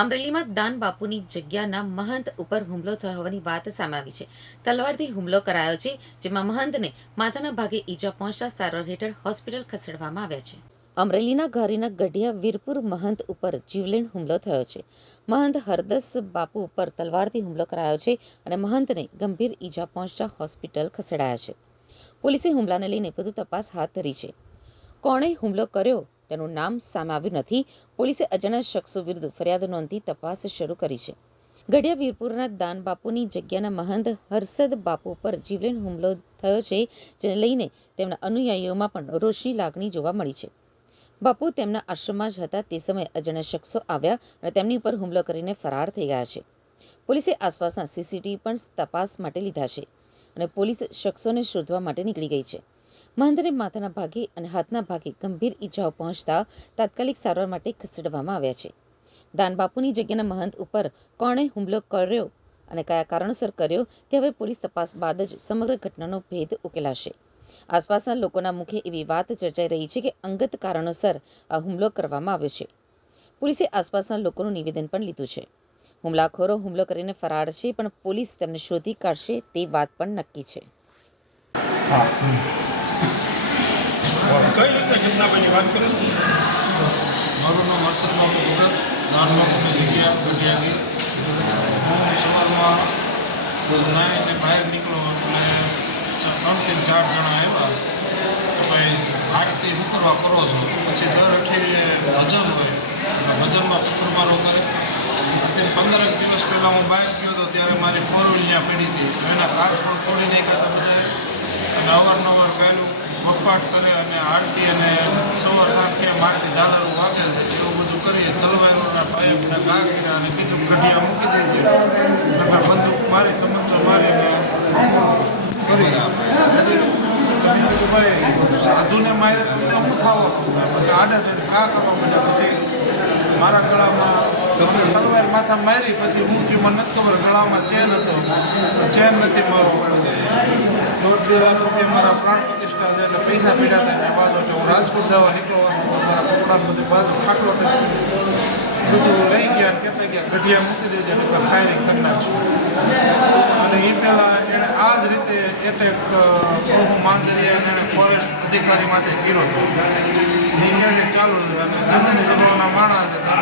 અમરેલીમાં દાન બાપુની જગ્યાના મહંત ઉપર હુમલો થયો હોવાની વાત સામે આવી છે. તલવારથી હુમલો કરાયો છે, જેમાં મહંતને માથાના ભાગે ઈજા પહોંચતા સારવાર હેઠળ હોસ્પિટલ ખસેડવામાં આવ્યા છે. અમરેલીના ઘારીના ગઢિયા વીરપુર મહંત ઉપર જીવલેણ હુમલો થયો છે. મહંત હરદસ બાપુ ઉપર તલવારથી હુમલો કરાયો છે અને મહંતને ગંભીર ઈજા પહોંચતા હોસ્પિટલ ખસેડાયા છે. પોલીસે હુમલાને લઈને વધુ તપાસ હાથ ધરી છે. કોણે હુમલો કર્યો તેનું નામ સામે આવ્યું નથી. પોલીસે અજાણ્યા શખ્સો વિરુદ્ધ ફરિયાદ નોંધી તપાસ શરૂ કરી છે. ગઢિયા વીરપુરના દાન બાપુની જગ્યાના મહંત હર્ષદ બાપુ પર જીવલેણ હુમલો થયો છે, જેને લઈને તેમના અનુયાયીઓમાં પણ રોષની લાગણી જોવા મળી છે. બાપુ તેમના આશ્રમમાં જ હતા, તે સમયે અજાણ્યા શખ્સો આવ્યા અને તેમની ઉપર હુમલો કરીને ફરાર થઈ ગયા છે. પોલીસે આસપાસના સીસીટીવી પણ તપાસ માટે લીધા છે અને પોલીસ શખ્સોને શોધવા માટે નીકળી ગઈ છે. મહંતને માથાના ભાગે અને હાથના ભાગે ગંભીર ઈજાઓ પહોંચતા તાત્કાલિક સારવાર માટે ખસેડવામાં આવ્યા છે. દાનબાપુની જગ્યાના મહંત ઉપર કોણે હુમલો કર્યો અને કયા કારણોસર કર્યો તે હવે પોલીસ તપાસ બાદ જ સમગ્ર ઘટનાનો ભેદ ઉકેલાશે. આસપાસના લોકોના મુખે એવી વાત ચર્ચાઈ રહી છે કે અંગત કારણોસર આ હુમલો કરવામાં આવ્યો છે. પોલીસે આસપાસના લોકોનું નિવેદન પણ લીધું છે. હુમલાખોરો હુમલો કરીને ફરાર છે, પણ પોલીસ તેમને શોધી કાઢશે તે વાત પણ નક્કી છે. કઈ રીતે ઘટનાભાઈની વાત કરીશ? મારું નામ હર્ષદ બાપુ ભગત. દાનબાપુની જગ્યા ગઢિયાગીર હું સવારમાં નાહીને બહાર નીકળો એટલે ત્રણથી ચાર જણા કે ભાઈ આરતી શું કરવા કરો છો. પછી દર અઠવાડિયે ભજન હોય. અને ભજનમાં પથ્થરમારો કરે. અત્યારે એક દિવસ પહેલાં હું બહાર ગયો હતો ત્યારે મારી ફોર વ્હીલ પડી હતી. એના કાચ પણ તોડી નાખ્યા હતા બધાએ. અને અવારનવાર પહેલું બફાટ કરે અને આરતી અને સવાર સાંજ મારતી ઝાલરો વાગે છે, એવું બધું કરીએ. તલવારોના પાઇપના કર્યા અને બીજું ઘડિયા મૂકી દઈએ એટલે બંદૂક મારી તમંચો મારીને કરી સાધુને મારે હું થાવો આડે થઈને ઘા કરવા માંડ્યા પછી મારા ગળામાં તલવાર માથા મારી પછી હું થયું મને નથી ખબર ગળામાં ચેન હતો ચેન નથી મારો દોઢ બે લાખ રૂપિયા મારા પ્રાણ પ્રતિષ્ઠા છે એટલે પૈસા પીડા હતા ત્યાં બાજુ એટલે હું રાજકોટ જવા નીકળવાનું મારા કપડાં બધું બાજુ ખાટલો બધું લઈ ગયા અને કહેતા ગયા ગઢિયા મૂકી દેજે નકર ફાયરિંગ કરી નાખશું અને એ પહેલાં એણે આ જ રીતે એટેક પ્રભુ માંજરિયા અને એણે ફોરેસ્ટ અધિકારી માટે કર્યો. હતો એ કહે છે ચાલુ છે અને જમીન સભાના માણસ છે, તો